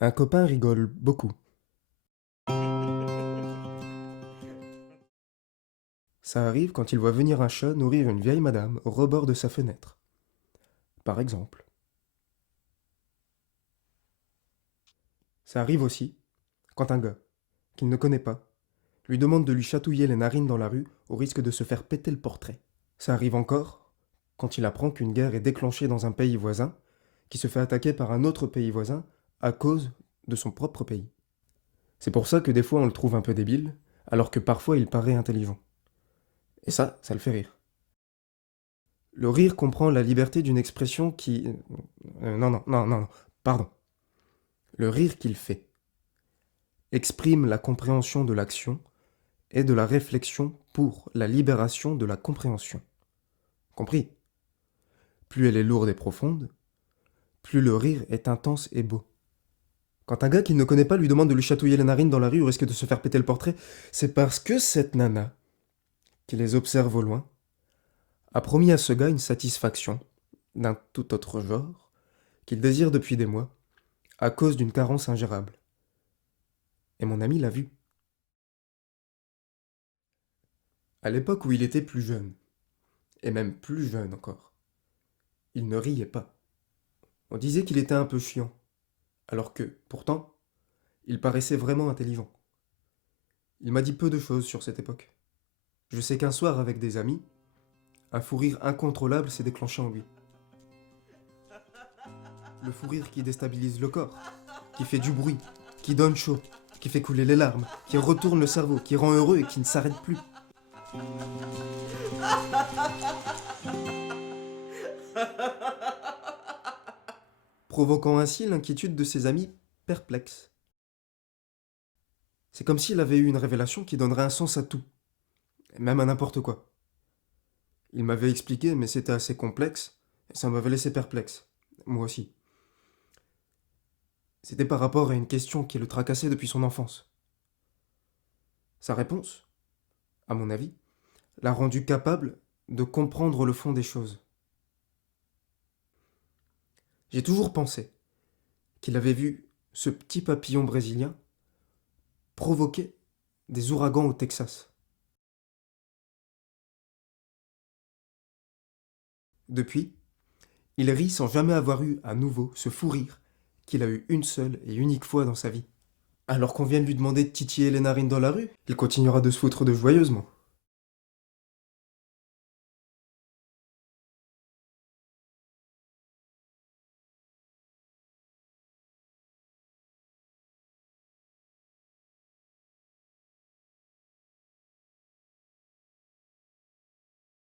Un copain rigole beaucoup. Ça arrive quand il voit venir un chat nourrir une vieille madame au rebord de sa fenêtre. Par exemple. Ça arrive aussi quand un gars, qu'il ne connaît pas, lui demande de lui chatouiller les narines dans la rue au risque de se faire péter le portrait. Ça arrive encore quand il apprend qu'une guerre est déclenchée dans un pays voisin, qui se fait attaquer par un autre pays voisin à cause de son propre pays. C'est pour ça que des fois on le trouve un peu débile, alors que parfois il paraît intelligent. Et ça le fait rire. Le rire comprend la liberté d'une expression qui... non, pardon. Le rire qu'il fait exprime la compréhension de l'action et de la réflexion pour la libération de la compréhension. Compris? Plus elle est lourde et profonde, plus le rire est intense et beau. Quand un gars qu'il ne connaît pas lui demande de lui chatouiller les narines dans la rue au risque de se faire péter le portrait, c'est parce que cette nana, qui les observe au loin, a promis à ce gars une satisfaction, d'un tout autre genre, qu'il désire depuis des mois, à cause d'une carence ingérable. Et mon ami l'a vu. À l'époque où il était plus jeune, et même plus jeune encore, il ne riait pas. On disait qu'il était un peu chiant, alors que, pourtant, il paraissait vraiment intelligent. Il m'a dit peu de choses sur cette époque. Je sais qu'un soir, avec des amis, un fou rire incontrôlable s'est déclenché en lui. Le fou rire qui déstabilise le corps, qui fait du bruit, qui donne chaud, qui fait couler les larmes, qui retourne le cerveau, qui rend heureux et qui ne s'arrête plus. Provoquant ainsi l'inquiétude de ses amis perplexes. C'est comme s'il avait eu une révélation qui donnerait un sens à tout, et même à n'importe quoi. Il m'avait expliqué, mais c'était assez complexe, et ça m'avait laissé perplexe. Moi aussi. C'était par rapport à une question qui le tracassait depuis son enfance. Sa réponse, à mon avis, l'a rendu capable de comprendre le fond des choses. J'ai toujours pensé qu'il avait vu ce petit papillon brésilien provoquer des ouragans au Texas. Depuis, il rit sans jamais avoir eu à nouveau ce fou rire qu'il a eu une seule et unique fois dans sa vie. Alors qu'on vient de lui demander de titiller les narines dans la rue, il continuera de se foutre de joyeusement.